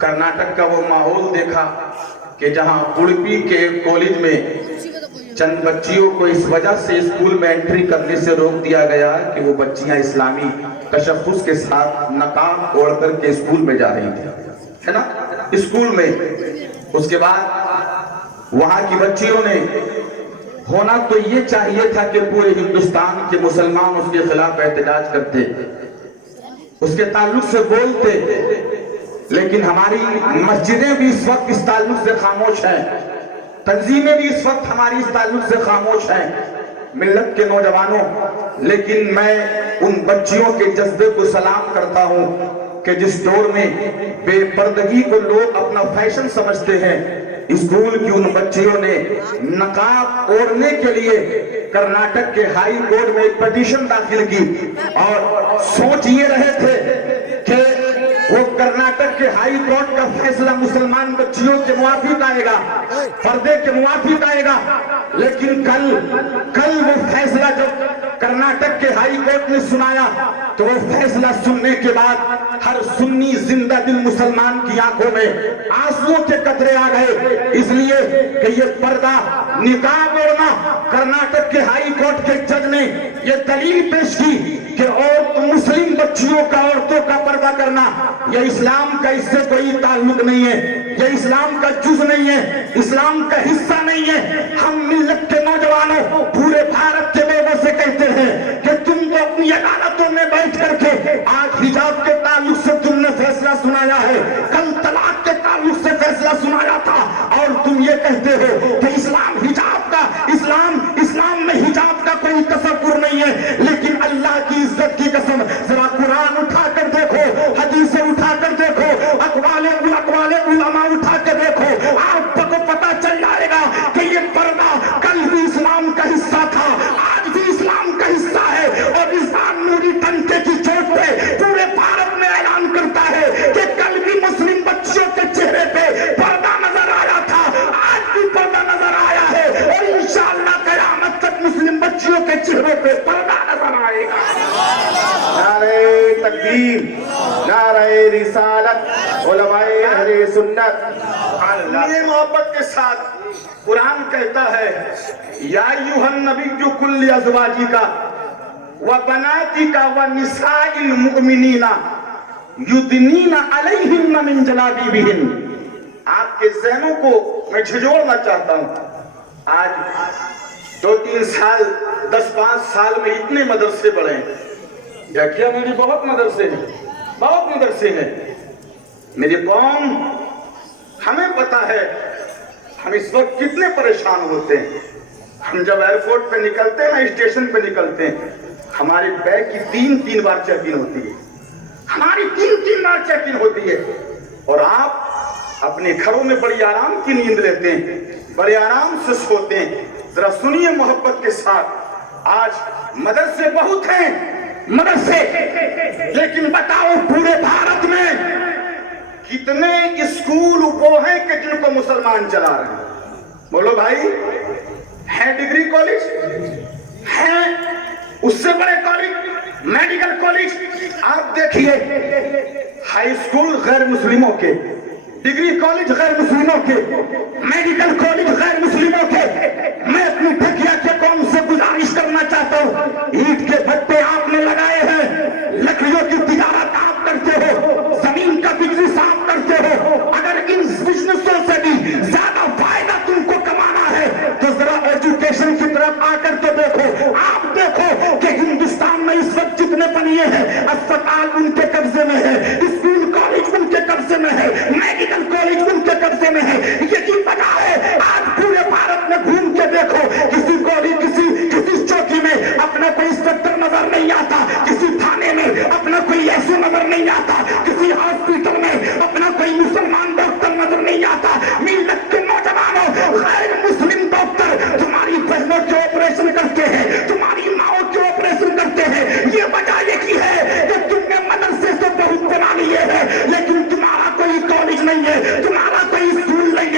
कर्नाटक का वो माहौल देखा कि जहां उड़पी के कॉलेज में चंद बच्चियों को इस वजह से स्कूल में एंट्री करने से रोक दिया गया कि वो बच्चियां इस्लामी तशख्खुस के साथ नकाब ओढ़ कर के स्कूल में जा रही थी, है ना, स्कूल में। उसके बाद वहां की बच्चियों ने, होना तो ये चाहिए था कि पूरे हिंदुस्तान के मुसलमान उसके खिलाफ एहतजाज करते, उसके ताल्लुक से बोलते, लेकिन हमारी मस्जिदें भी इस वक्त इस ताल्लुक से खामोश हैं, तंजीमें भी इस वक्त हमारी इस ताल्लुक से खामोश हैं, मिल्लत के नौजवानों। लेकिन मैं उन बच्चियों के जज्बे को सलाम करता हूं कि जिस दौर में बेपर्दगी को लोग अपना फैशन समझते हैं, स्कूल की उन बच्चियों ने नकाब ओढ़ने के लिए कर्नाटक के हाई कोर्ट में एक पिटीशन दाखिल की और सोच ये रहे थे कि वो कर्नाटक के हाई कोर्ट का फैसला मुसलमान बच्चियों के मुआफिक आएगा, पर्दे के मुआफिक आएगा। लेकिन कल वो फैसला जब कर्नाटक के हाई कोर्ट ने सुनाया तो वो फैसला सुनने के बाद हर सुन्नी जिंदा दिल मुसलमान की आंखों में आंसुओं के कतरे आ गए, इसलिए कि ये पर्दा निकाब ओढ़ना, कर्नाटक के हाई कोर्ट के जज ने ये दलील पेश की कि और मुस्लिम बच्चियों का, औरतों का पर्दा करना ये इस्लाम का इससे कोई ताल्लुक नहीं है, ये इस्लाम का जुज नहीं है, इस्लाम का हिस्सा नहीं है। हम मिल्लत के नौजवानों पूरे भारत के लोगों से कहते हैं कि तुम तो अपनी अदालतों में बैठ करके आज हिजाब के ताल्लुक से तुमने फैसला सुनाया है, कल तलाक के ताल्लुक से फैसला सुनाया था, और तुम ये कहते हो कि इस्लाम हिजाब का, इस्लाम में हिजाब का कोई तसव्वुर नहीं है। लेकिन अल्लाह की इज्जत की कसम, जरा कुरान उठा कर देखो, हदीसें उठा कर देखो, अक़वाले उलमा उठा कर देखो, आपको पता चल जाएगा कि ये पर्दा कल भी इस्लाम का हिस्सा था, आज भी इस्लाम का हिस्सा है। और इस्लाम नूरी टंके की चोट पे पूरे भारत में ऐलान करता है कि कल भी मुस्लिम बच्चियों के चेहरे पे पर्दा नजर आया था, आज भी पर्दा नजर आया है, और इंशाअल्लाह क़यामत तक मुस्लिम बच्चियों के चेहरों पे पर्दा नजर आएगा। नारे तकबीर, नारे रिसालत, उलमाए अहले सुन्नत। ये मोहब्बत के साथ कुरान कहता है, या अय्युहन नबिय्यु कुल्ली अज़वाजिका व बनातिका व निसाइल मुमिनीना युदनीना अलैहिन्ना मिन जलाबिबिहिन। आपके ज़हनों को मैं झिझोड़ना चाहता हूं। आज 2-3 साल, 10-5 साल में इतने मदरसे बढ़े, क्या मेरी बहुत मदरसे हैं। मेरी कौम, हमें पता है हम इस वक्त कितने परेशान होते हैं। हम जब एयरपोर्ट पे निकलते हैं, स्टेशन पे निकलते हैं, हमारे बैग की 3-3 बार चेकिंग होती है, हमारी 3-3 बार चेकिंग होती है। और आप अपने घरों में बड़ी आराम की नींद लेते हैं, बड़े आराम से सोते हैं। जरा सुनिए मोहब्बत के साथ, आज मदरसे बहुत हैं, लेकिन बताओ पूरे भारत में कितने स्कूल वो हैं कि जिनको मुसलमान चला रहे हैं? बोलो भाई, है डिग्री कॉलेज, है उससे बड़े कॉलेज, मेडिकल कॉलेज। आप देखिए, हाई स्कूल गैर मुस्लिमों के, डिग्री कॉलेज गैर मुस्लिमों के, मेडिकल कॉलेज गैर मुस्लिमों के। मैं अपनी ठकिया के कौम से गुजारिश करना चाहता हूँ, ईंट के भट्टे आपने लगाए हैं, लकड़ियों की तिजारत आप करते हो, जमीन का बिजनेस आप करते हो, अगर इन बिजनेसों से भी ज्यादा फायदा तुमको कमाना है तो जरा एजुकेशन की तरफ आकर के देखो। आप देखो कि हिंदुस्तान में इस वक्त जितने बनिए हैं, अस्पताल उनके कब्जे में है, स्कूल कॉलेज उनके कब्जे में है, मेडिकल कॉलेज उनके कब्जे में है। यही वजह है, आज पूरे भारत में घूम के देखो, किसी कॉलेज, किसी चौकी में अपना कोई इंस्पेक्टर नजर नहीं आता, किसी थाने में अपना कोई ऐसे नजर नहीं आता, किसी हॉस्पिटल में अपना कोई मुसलमान डॉक्टर नजर नहीं आता। मिल्लत के नौजवानों, गैर मुस्लिम डॉक्टर तुम्हारी बहनों के ऑपरेशन करते हैं, तुम्हारी माओ के ऑपरेशन करते हैं। ये वजह यही है कि तुमने मदरसे से बहुत बना लिए है, लेकिन तुम्हारा कोई कॉलेज नहीं है, तुम्हारा कोई स्कूल नहीं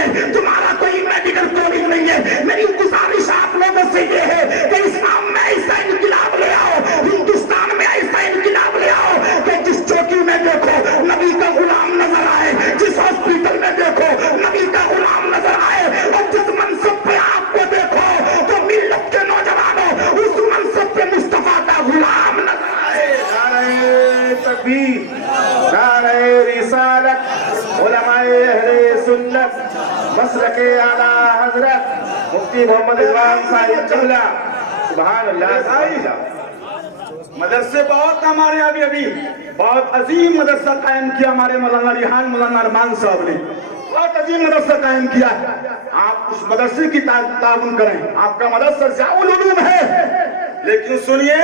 علماء اہل سنت مسلک اعلی حضرت مفتی محمد رضوان صاحب چہلا سبحان اللہ. مدرسے بہت ہمارے ابھی بہت عظیم مدرسہ قائم کیا ہمارے مولانا ریحان مولانا ارمان صاحب نے, بہت عظیم مدرسہ قائم کیا ہے. آپ اس مدرسے کی تعاون کریں, آپ کا مدرسہ ضیاء العلوم ہے. لیکن سنیے,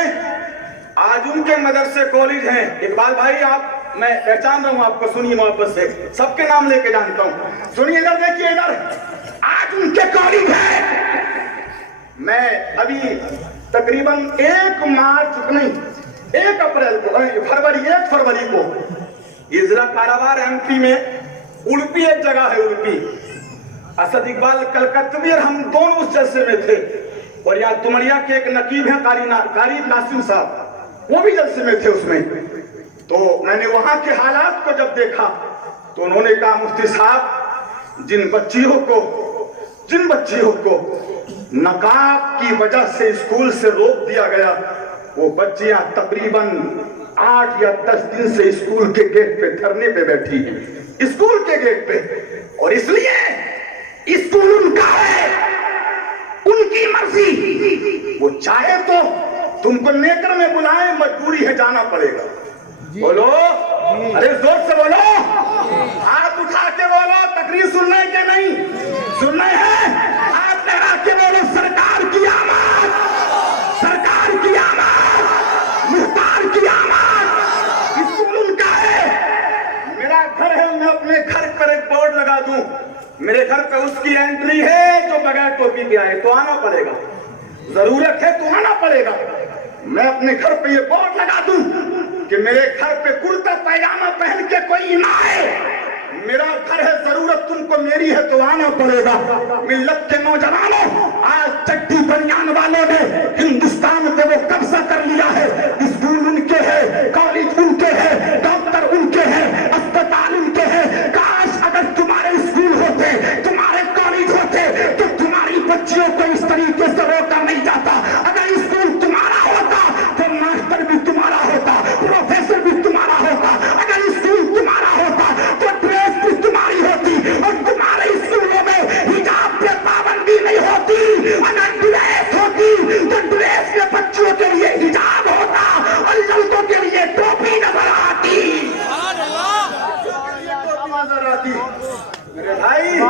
آج ان کے مدرسے کالج ہیں. اقبال بھائی آپ, میں پہچان رہا ہوں آپ کو, سنیے محبت سے, سب کے نام لے کے جانتا ہوں. سنیے ادھر دیکھیے ادھر, آج ان کے کالج ہیں. میں ابھی تقریباً 1 مارچ نہیں 1 اپریل کو 1 فروری کو یہ ضلع کاروبار ایم پی میں اڑپی ایک جگہ ہے, اڑپی. اسد اقبال کلکتوی اور ہم دونوں اس جلسے میں تھے, اور یہاں تمڑیا کے ایک نقیب ہیں قاری ناصر صاحب, وہ بھی جلسے میں تھے اس میں. تو میں نے وہاں کے حالات کو جب دیکھا تو انہوں نے کہا مفتی صاحب جن بچیوں کو نقاب کی وجہ سے اسکول سے روک دیا گیا, وہ بچیاں تقریباً 8 یا 10 دن سے اسکول کے گیٹ پہ دھرنے پہ بیٹھی ہیں, اسکول کے گیٹ پہ. اور اس لیے اسکول ان کا ہے, ان کی مرضی, وہ چاہے تو تم کو نیکر میں بلائیں, مجبوری ہے جانا پڑے گا. بولو, ارے زور سے بولو, ہاتھ اٹھا کے بولو, تقریر سننا ہے کہ نہیں سننا ہے؟ ہاتھ لہرا کے بولو, سرکار کی آمد, سرکار کی آمد, مختار کی آمد. اسکول ان کا ہے. میرا گھر ہے, میں اپنے گھر پر ایک بورڈ لگا دوں, میرے گھر پہ اس کی انٹری ہے جو بغیر ٹوپی کے آئے, تو آنا پڑے گا, ضرورت ہے تو آنا پڑے گا. میں اپنے گھر پہ یہ بورڈ لگا دوں کہ میرے گھر پہ کرتا پیجامہ پہن کے کوئی نہ آئے, میرا گھر ہے, ضرورت تم کو میری ہے تو آنا پڑے گا. ملت کے نوجوانوں, آج چٹی بنیان والوں نے ہندوستان پہ وہ قبضہ کر لیا ہے. اسکول ان کے ہیں, کالج ان کے ہیں, ڈاکٹر ان کے ہیں, اسپتال ان کے ہیں. کاش اگر تمہارے اسکول ہوتے, تمہارے کالج ہوتے تو تمہاری بچیوں کو اس طریقے سے روکا نہیں جاتا. اگر اسکول تمہارا ہوتا تو ماسٹر بھی تمہارا ہوتا, پروفیسر بھی تمہارا ہوتا. اگر اسکول تمہارا ہوتا تو ڈریس بھی تمہاری ہوتی, اور تمہارے اسکولوں میں حجاب پہ پابندی نہیں ہوتی. اگر ڈریس ہوتی تو ڈریس میں بچوں کے لیے حجاب ہوتا اور لڑکوں کے لیے ٹوپی نظر آتی. میرے بھائی,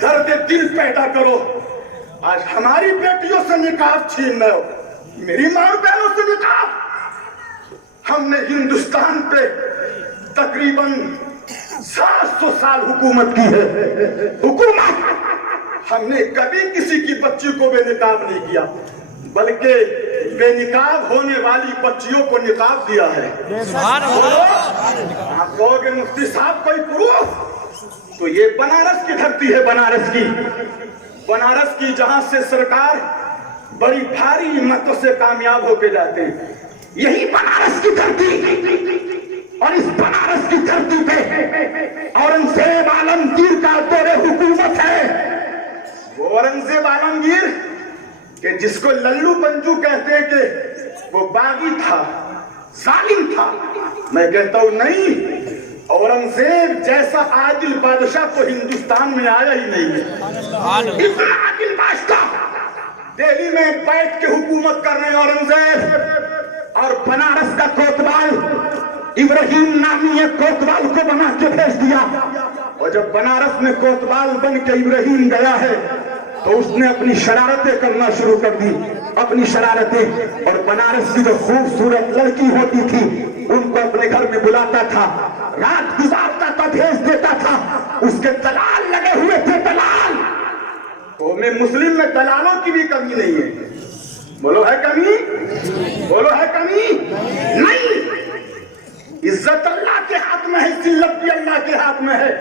درد دل پیدا کرو. آج ہماری بیٹیوں سے نقاب چھین رہے ہو, میری ماں بہنوں سے نقاب. ہم نے ہندوستان پہ تقریباً 700 سال حکومت کی ہے. حکومت, ہم نے کبھی کسی کی بچی کو بے نقاب نہیں کیا, بلکہ بے نقاب ہونے والی بچیوں کو نقاب دیا ہے. آپ کہو گے مفتی صاحب کوئی پروف, تو یہ بنارس کی دھرتی ہے, بنارس کی جہاں سے سرکار بڑی بھاری ہمتوں سے کامیاب ہو کے جاتے ہیں. یہی بنارس کی دھرتی, اور اس بنارس کی دھرتی پہ اورنگزیب عالمگیر کا دور حکومت ہے. وہ اورنگزیب عالمگیر کہ جس کو للو پنجو کہتے ہیں کہ وہ باغی تھا, ظالم تھا, میں کہتا ہوں نہیں, اورنگزیب جیسا عادل بادشاہ تو ہندوستان میں آیا ہی نہیں ہے. اتنا عادل بادشاہ دہلی میں بیٹھ کے حکومت کر رہے ہیں اورنگزیب, اور بنارس کا کوتوال ابراہیم نامی ایک کوتوال کو بنا کے بھیج دیا. اور جب بنارس میں کوتوال بن کے ابراہیم گیا ہے تو اس نے اپنی شرارتیں کرنا شروع کر دی, اپنی شرارتیں. اور بنارس کی جو خوبصورت لڑکی ہوتی تھی ان کو اپنے گھر میں بلاتا تھا, رات گزارتا تھا, بھیج دیتا تھا. اس کے دلال لگے ہوئے تھے, دلال. قوم مسلم میں دلالوں کی بھی کمی نہیں ہے. بولو ہے کمی, بولو ہے کمی نہیں. عزت اللہ کے ہاتھ میں ہے, ذلت بھی اللہ کے ہاتھ میں ہے.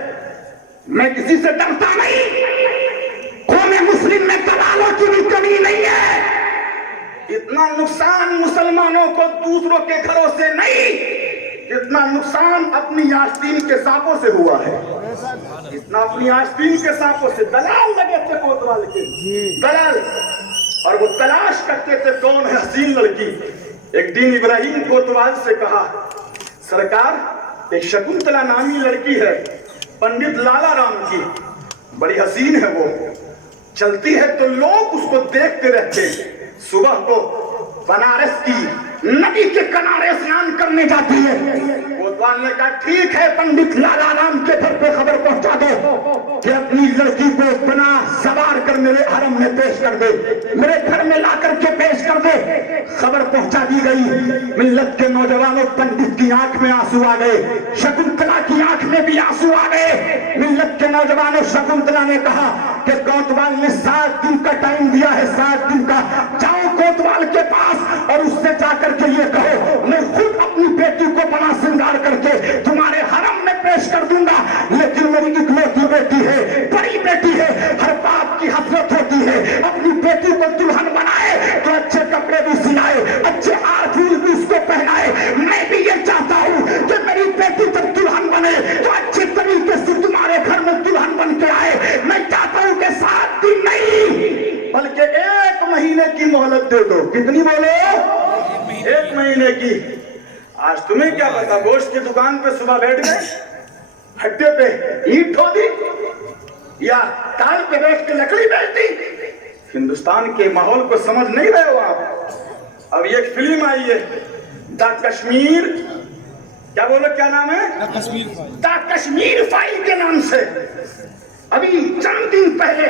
میں کسی سے ڈرتا نہیں. قوم مسلم میں دلالوں کی بھی کمی نہیں ہے. اتنا نقصان مسلمانوں کو دوسروں کے گھروں سے نہیں, اتنا نقصان اپنی آستین کے سانپوں سے ہوا ہے. اتنا اپنی آستین کے سانپوں سے. دلال لگے تھے کوتوال کے, دلال, اور وہ تلاش کرتے تھے کون ہے حسین لڑکی. ایک دن ابراہیم کوتوال سے کہا, سرکار ایک شکنتلا نامی لڑکی ہے, पंडित लाला राम की, बड़ी हसीन है वो, चलती है तो लोग उसको देखते रहते हैं। सुबह को बनारस की नदी के किनारे स्नान करने जाती है। कोतवाल ने कहा ठीक है, पंडित लाला राम के घर पे खबर पहुंचा दो कि अपनी लड़की को बना सवार कर मेरे हरम में पेश कर दे, मेरे घर में ला करके पेश कर दे। खबर पहुंचा दी गई। मिल्लत के नौजवानों, पंडित की आंख में आंसू आ गए, शकुंतला की आंख में भी आंसू आ गए। मिल्लत के नौजवानों, शकुंतला ने कहा कि कोतवाल ने 7 दिन का टाइम दिया है, 7 दिन का, जाओ कोतवाल के पास और उससे जाकर के ये कहो मैं खुद अपनी बेटी को बना श्रृंगार करके तुम्हारे हरम में पेश कर दूंगा, लेकिन मेरी इकलौती बेटी है, बड़ी बेटी है, हर बाप की हसरत होती है अपनी बेटी को दुल्हन बनाए तो अच्छे कपड़े भी सिलाए, अच्छे हार फूल भी उसको पहनाए। मैं भी ये चाहता हूँ कि मेरी बेटी जब दुल्हन बने तो अच्छे तरीके से तुम्हारे घर में दुल्हन बन के आए। मैं चाहता हूँ कि 7 दिन नहीं बल्कि 1 महीने की मोहलत दे दो। कितनी बोलो? 1 महीने की। आज तुम्हें क्या पता, गोश्त की दुकान पे सुबह बैठ गए, हड्डे पे ईंट ठो दी या ताल पे बैठ के लकड़ी बेच दी। हिंदुस्तान के माहौल को समझ नहीं रहे हो आप। अब एक फिल्म आई है द कश्मीर, क्या बोलो, क्या नाम है? द कश्मीर फाइल के नाम से। अभी चंद दिन पहले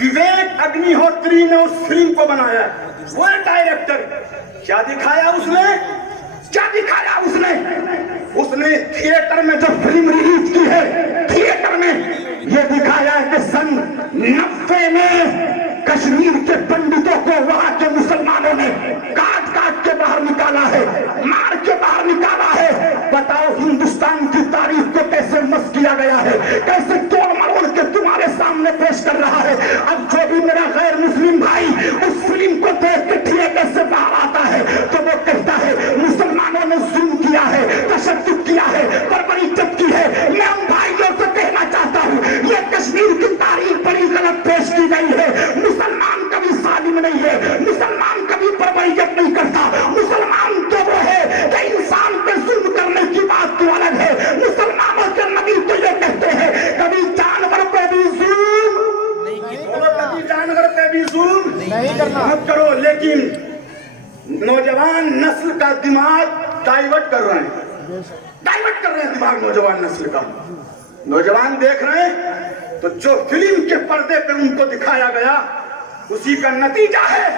विवेक अग्निहोत्री ने उस फिल्म को बनाया। वो डायरेक्टर, क्या दिखाया उसने? क्या दिखाया उसने? उसने थिएटर में जो फिल्म रिलीज की है, थिएटर में ये दिखाया है कि सन 90 में कश्मीर के पंडितों को वहां के मुसलमानों ने काट काट के बाहर निकाला है, मार के बाहर निकाला है। बताओ हिंदुस्तान की तारीख को कैसे मस किया गया है, कैसे तोड़ मरोड़ के तुम्हारे सामने पेश कर रहा है। अब जो भी मेरा गैर मुस्लिम भाई उस फिल्म को देख के थिएटर से बाहर आता है तो वो कहता है मुसलमानों ने जुल्म किया है, तशद्दुद किया है, बर्बरी इज्जत की है। मैं उन भाइयों से कहना चाहता हूँ ये कश्मीर की तारीख बड़ी गलत पेश की गई है। मुसलमान कभी जालिम नहीं है, मुसलमान कभी बर्बरियत नहीं करता। मुसलमान तो वो है कि इंसान पे जुल्म करने की बात तो अलग है। मुसलमानों के नबी तो ये कहते हैं कभी जानवर पे भी जुल्म कभी जानवर पे भी जुल्म नहीं करना मत करो। लेकिन नौजवान नस्ल का दिमाग डाइवर्ट कर रहे हैं, डाइवर्ट कर रहे हैं दिमाग नौजवान नस्ल का। नौजवान देख रहे हैं तो जो फिल्म के पर्दे पे उनको दिखाया गया उसी का नतीजा है।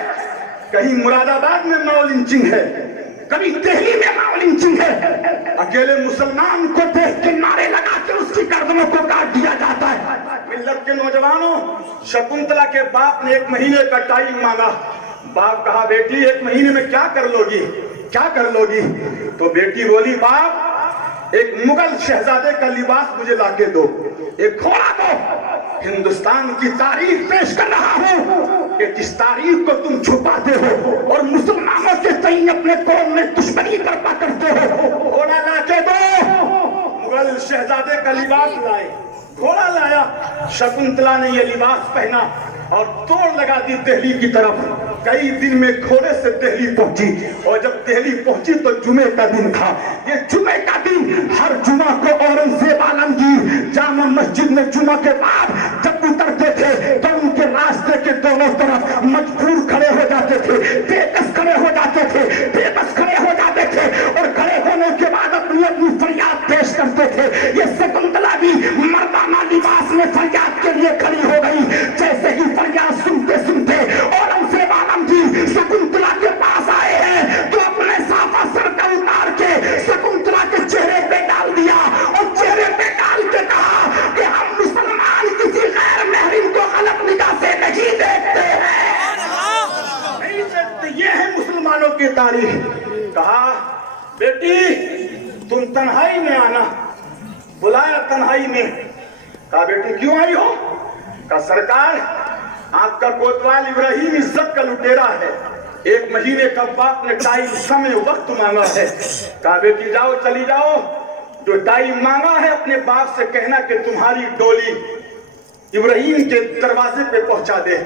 कहीं मुरादाबाद में माओ लिंचिंग है, कभी दिल्ली में माओ लिंचिंग है। अकेले मुसलमान को देख के नारे लगा के उसकी गर्दनों को काट दिया जाता है। मिल्लत के नौजवानों, शकुंतला के बाप ने 1 महीने का टाइम मांगा। बाप कहा बेटी 1 महीने में क्या कर लोगी, क्या कर लोगी? तो बेटी बोली बाप एक मुगल शहजादे का लिबास मुझे लाके दो, एक घोड़ा दो। हिंदुस्तान की तारीख पेश कर रहा हूँ कि जिस तारीख को तुम छुपाते हो और मुसलमानों के सही अपने कौम में दुश्मनी बर्पा करते हो, घोड़ा लाके दो। मुगल शहजादे का लिबास लाए, घोड़ा लाया। शकुंतला ने ये लिबास पहना और दौड़ लगा दी दिल्ली की तरफ। कई दिन में घोड़े से दिल्ली पहुंची और जब दिल्ली पहुंची तो जुमे का दिन था। ये जुमे का दिन हर जुमा को औरंगजेब आलमगीर जामा मस्जिद में जुमा के बाद जब उतरते थे तो उनके रास्ते के दोनों तरफ मजबूर खड़े हो जाते थे, बेबस खड़े हो जाते थे, बेबस खड़े हो जाते थे और खड़े होने के बाद अपनी अपनी फरियाद पेश करते थे। ये शकुंतला भी मर्दाना लिबास में फरियाद के लिए खड़ी हो गई। जैसे ही फरियाद सुनते सुनते औरंगजेब आलमगीर शकुंतला के पास आए हैं तो अपने साफा सर का उतार के शकुंतला के चेहरे पे डाल दिया और चेहरे पे डाल के कहा कि हम मुसलमान किसी गैर महरिम को गलत निगाह से नहीं देखते हैं, नहीं देखते। ये है मुसलमानों की तारीख। कहा बेटी तुम तन्हाई में आना, बुलाया तन्हाई में। कहा बेटी क्यों आई हो? कहा सरकार आपका कोतवाल इब्राहिम इज्जत का लुटेरा है, 1 महीने का बाप ने टाइम समय वक्त मांगा है। कहा बेटी जाओ, चली जाओ, जो टाइम मांगा है अपने बाप से कहना कि तुम्हारी डोली इब्राहिम के दरवाजे पे पहुंचा दे।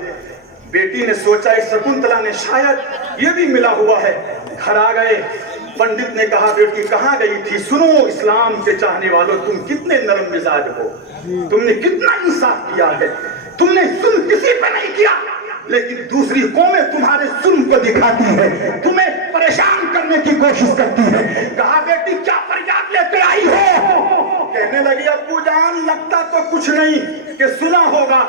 बेटी ने सोचा इस शकुंतला ने शायद ये भी मिला हुआ है। घर आ गए, पंडित ने कहा, बेटी कहाँ गई थी? सुनो इस्लाम के चाहने वालों, तुम कितने नरम मिजाज हो, तुमने कितना इंसाफ किया है, तुमने जुल्म किसी पे नहीं किया, लेकिन दूसरी कौमें तुम्हारे जुल्म को दिखाती है, तुम्हें परेशान करने की कोशिश करती है। कहा, बेटी क्या फरियाद लेके आई हो? कहने लगी, अब्बू जान लगता तो कुछ नहीं कि सुना होगा,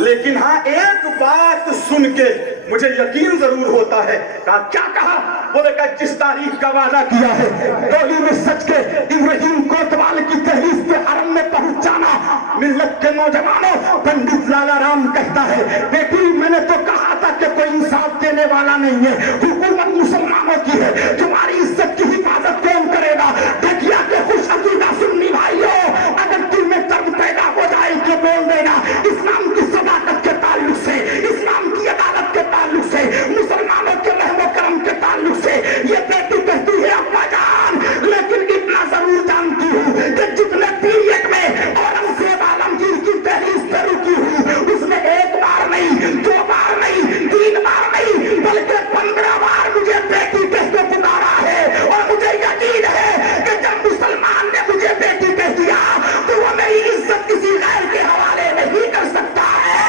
लेकिन हाँ एक बात सुन के मुझे यकीन जरूर होता है। कहा, क्या कहा? बोले का जिस तारीख का वादा किया है डोली में सच के इब्राहिम कोतवाल की तहरीर पे हरम में पहुंच जाना। मिल्लत के नौजवानों, पंडित लाला राम कहता है, बेटी मैंने तो कहा था कि कोई इंसाफ देने वाला नहीं है, हुकूमत मुसलमानों की है, तुम्हारी इज्जत की हिफाजत कौन करेगा? ढकिया के खुश अकीदा सुन्नी भाइयों, अगर दिल में दर्द पैदा हो जाए तो बोल देना। इस्लाम की सदाकत के ताल्लुक से, इस्लाम की अदालत के ताल्लुक से, मुसलमानों के रहमो करम के ताल्लुक से ये बेटी कहती है, अब्बा जान लेकिन इतना जरूर जानती हूँ कि जितने पीरियड में औरंगजेब आलमगीर की तहरीर पे रुकी हूँ, उसने एक बार नहीं, दो बार नहीं, तीन बार नहीं, बल्कि 15 बार मुझे बेटी कहते पुकारा है। और मुझे यकीन है कि जब मुसलमान ने मुझे बेटी कह दिया तो वो मेरी इज्जत किसी गैर के हवाले नहीं कर सकता है।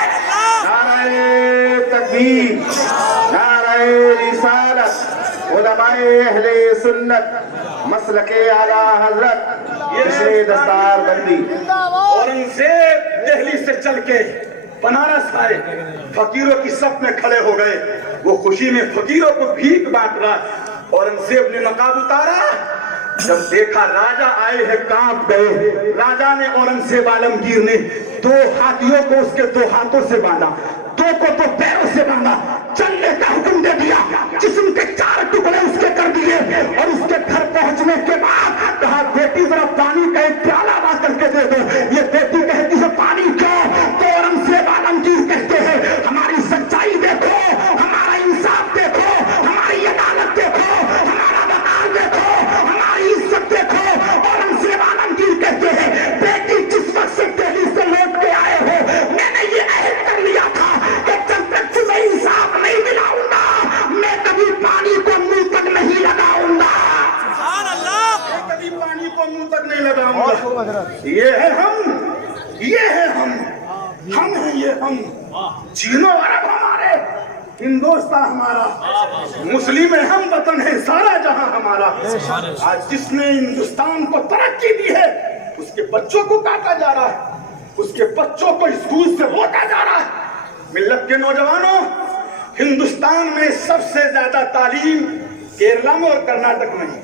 नारे तकबीर, नारे रिसालत, उलमाए अहले सुन्नत, मसलके आला हजरत, ये दस्तार बंदी। औरंगजेब दिल्ली से चल के बनारस आए, फकीरों की सफ में खड़े हो गए, वो खुशी में फकीरों को भीख बांट रहा। औरंगजेब ने नकाब उतारा, जब देखा राजा आए हैं कांप गए। राजा ने औरंगजेब आलमगीर ने 2 हाथियों को उसके 2 हाथों से बांधा, 2 को 2 पैरों से बांधा, चलने का हुक्म दे दिया, जिस्म के 4 टुकड़े उसके कर दिए। और उसके घर पहुंचने के बाद कहा, बेटी जरा पानी का एक प्याला ला करके दे दो। ये बेटी कहती है, पानी क्यों? तो औरंगजेब आलमगीर कहते हैं, हमारी सच्चाई देखो, हमारा इंसाफ देखो, हमारी अदालत देखो, हमारा वकाल देखो, हमारी इज्जत देखो। औरंगजेब आलमगीर कहते हैं, बेटी जिस वक्त से दिल्ली से लौट के आए हो, मैंने ये अहद कर लिया था कि जब तक तुम्हें इंसाफ नहीं दिलाऊंगा मैं कभी पानी को मुंह तक नहीं लगाऊंगा। कभी पानी को मुंह तक नहीं लगाऊंगा। ये है हम, ये है हम हैं ये हम। चीनो अरब हमारे, हिंदुस्तान हमारा, मुस्लिम है हम, वतन है सारा जहां हमारा। आज जिसने हिंदुस्तान को तरक्की दी है उसके बच्चों को काटा जा रहा है, उसके बच्चों को स्कूल से रोका जा रहा है। मिल्लत के नौजवानों, हिंदुस्तान में सबसे ज्यादा तालीम केरला में और कर्नाटक में है,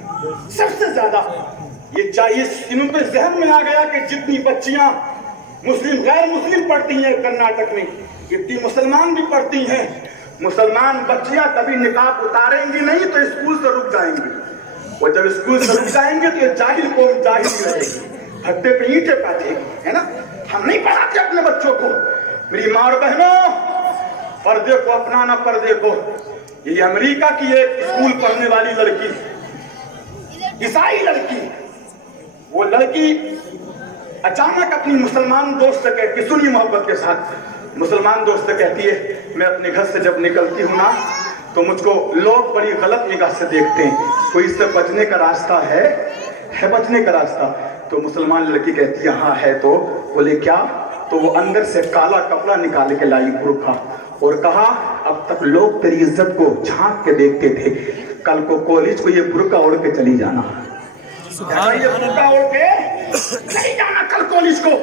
सबसे ज्यादा। ये चाहिए इन पे जहन में आ गया कि जितनी बच्चियां मुस्लिम गैर मुस्लिम पढ़ती हैं कर्नाटक में, जितनी मुसलमान भी पढ़ती हैं, मुसलमान बच्चियां कभी निकाब उतारेंगी नहीं तो स्कूल से रुक जाएंगी। और जब स्कूल से रुक जाएंगे तो ये जाहिल कौम जाहिल ही रहेगी, हत्ते पे ईंटें काटेगी, है ना। हम नहीं पढ़ाते अपने बच्चों को। मेरी माँ और बहनों, पर्दे को अपनाना, पर्दे को। ये अमेरिका की एक स्कूल पढ़ने वाली लड़की, ईसाई लड़की, वो लड़की अचानक अपनी मुसलमान दोस्त से कहती, सुनी मोहब्बत के साथ, मुसलमान दोस्त से कहती है, मैं अपने घर से जब निकलती हूँ ना तो मुझको लोग बड़ी गलत निगाह से देखते हैं, कोई इससे बचने का रास्ता है बचने का रास्ता? तो मुसलमान लड़की कहती है, हाँ है। तो बोले क्या? तो वो अंदर से काला कपड़ा निकाल के लाई, बुर्का, और कहा, अब तक लोग तेरी इज्जत को झांक के देखते थे, कल को कॉलेज को ये बुर्का ओढ़ के चली जाना, ये बुर्का ओढ़ के चली जाना कल कॉलेज को।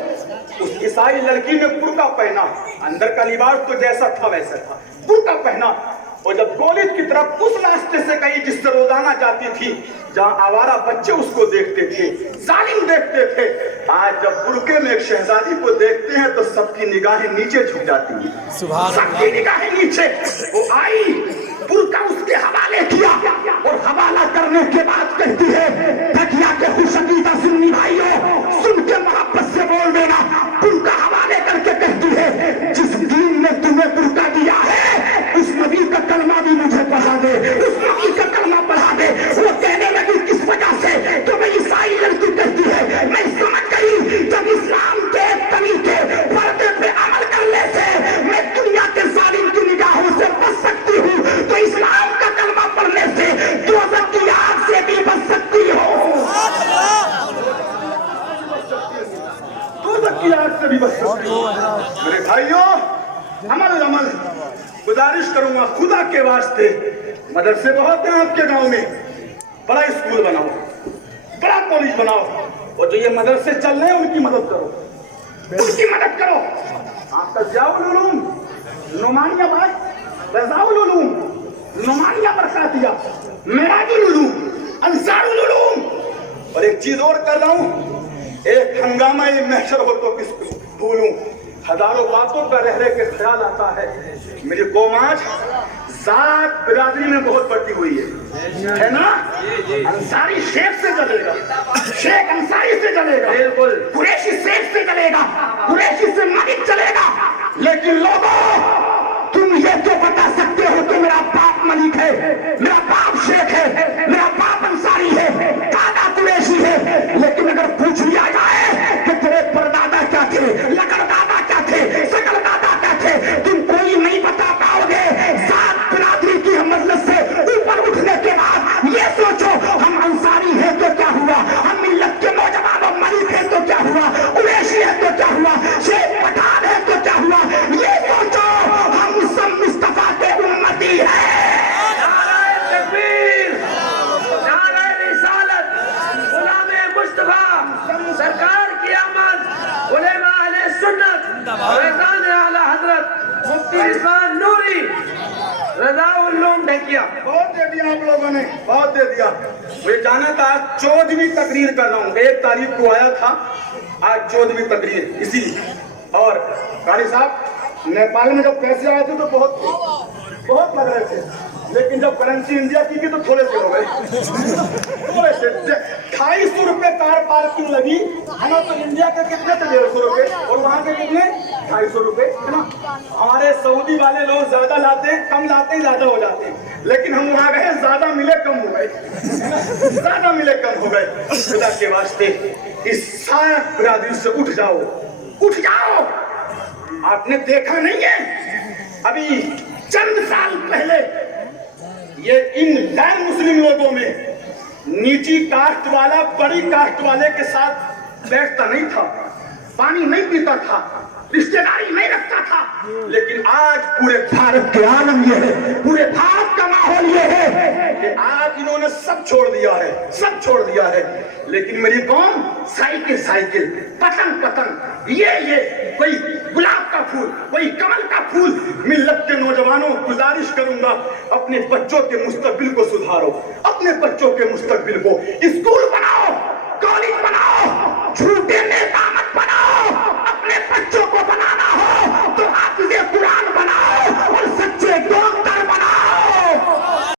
उस ईसाई लड़की ने बुर्का पहना, अंदर का लिबास तो जैसा था वैसा था, बुर्का पहना। और जब कॉलेज की तरफ उस रास्ते से गई जिससे रोजाना जाती थी, जहां आवारा बच्चे उसको देखते थे, जालिम देखते थे, आज जब बुर्के में एक शहजादी को देखते हैं तो सबकी निगाहें नीचे झुक जाती हैं, सबकी निगाहें नीचे। वो आई, बुर्का उसके हवाले किया, और हवाला करने के बाद कहती है, तकिया के खुशकीदा सुन्नी भाइयों, सुन के मोहब्बत से बोल देना। बुर्का हवाले करके कहती है, जिस दीन ने तुम्हें बुर्का दिया है उस नबी का कलमा भी मुझे पढ़ा दे, उस नबी का कलमा पढ़ा दे। वो कहने लगी, किस वजह से? तो मैं ईसाई लड़की कहती है, मैं समझ गई जब इस्लाम के तरीके पर्दे पे अमल करने से मैं दुनिया के जालिम की निगाहों से बच सकती हूँ, तो इस्लाम का कलमा पढ़ने से दोज़ख की आग से भी बच की आग से भी बच सकती है। मेरे भाइयों, अमल अमल गुजारिश करूंगा खुदा के वास्ते, मदरसे बहुत हैं आपके गांव में, बड़ा स्कूल बनाओ, बड़ा कॉलेज बनाओ, और जो ये मदरसे चल रहे हैं उनकी मदद करो, उनकी मदद करो। आपका जाउल उलूम, नुमानिया भाई, रज़ाउल उलूम, नुमानिया बरकातिया, मेराजुल उलूम, अंसारुल उलूम। और एक चीज और कर रहा हूं, एक हंगामा ये महशर हो तो किसको भूलूं, हजारों बातों का रह के ख्याल आता है। मेरी कौम आज जात बिरादरी में बहुत बढ़ती हुई है ना? अंसारी शेख से चलेगा, शेख अंसारी से चलेगा, बिल्कुल कुरैशी शेख से चलेगा, कुरैशी से मालिक चलेगा। लेकिन लोगों, तुम ये तो बता सकते हो कि मेरा बाप मलिक है, मेरा बाप शेख है, मेरा बाप अंसारी है, दादा कुरैशी है, लेकिन अगर पूछ लिया जाए कि तेरे परदादा क्या थे, लकड़ दादा क्या थे, सकल दादा क्या थे, तुम कोई नहीं बता पाओगे। सात बिरादरी की हम मजलिस से ऊपर उठने के बाद ये सोचो, हम अंसारी हैं तो क्या हुआ, हम मिल्लत के नौजवानों मलिक हैं तो क्या हुआ, कुरैशी है तो क्या हुआ, शेख पठान है तो क्या हुआ, ये सोचो हम सब मुस्तफा के उम्मती हैं। नारे तकबीर, नारे रिसालत, गुलामे मुस्तफा, सरकार की आमद, उलेमा अहले सुन्नत, फैज़ान आला हजरत मुफ्ती रिजवान नूरी, रज़ाउल उलूम ढकिया। बहुत दे दिया आप लोगों ने, बहुत दे दिया। मुझे जाना था, आज 14वीं तकरीर कर रहा हूँ, 1 तारीख को आया था, आज 14वीं तकरीर इसी। और कारी साहब, नेपाल में जब पैसे आए थे तो बहुत लग रहे थे, लेकिन जब करेंसी इंडिया की तो थोड़े से हो गए, थोड़े से। 250 रुपए कार पार्किंग लगी है ना, तो इंडिया के कितने थे? 150 रुपए, और वहां के कितने? 250 रुपए, है ना। हमारे सऊदी वाले लोग ज्यादा लाते हैं, कम लाते हैं, ज्यादा हो जाते हैं, लेकिन हम वहां गए, ज्यादा मिले कम हो गए, ज्यादा मिले कम हो गए। खुदा के वास्ते इस सात बिरादरी से उठ जाओ, उठ जाओ। आपने देखा नहीं है, अभी चंद साल पहले ये इन गैर मुस्लिम लोगों में नीची कास्ट वाला बड़ी कास्ट वाले के साथ बैठता नहीं था, पानी नहीं पीता था, रिश्तेदारी नहीं रखता था। लेकिन आज पूरे भारत के आलम ये है, पूरे भारत का माहौल ये है कि आज इन्होंने सब छोड़ दिया है, सब छोड़ दिया है। लेकिन मेरी कौम साइकिल साइकिल, पतंग पतंग, ये कोई गुलाब का फूल, कोई कमल का फूल। मिल्लत के नौजवानों, गुजारिश करूंगा, अपने बच्चों के मुस्तकबिल को सुधारो, अपने बच्चों के मुस्तकबिल को। स्कूल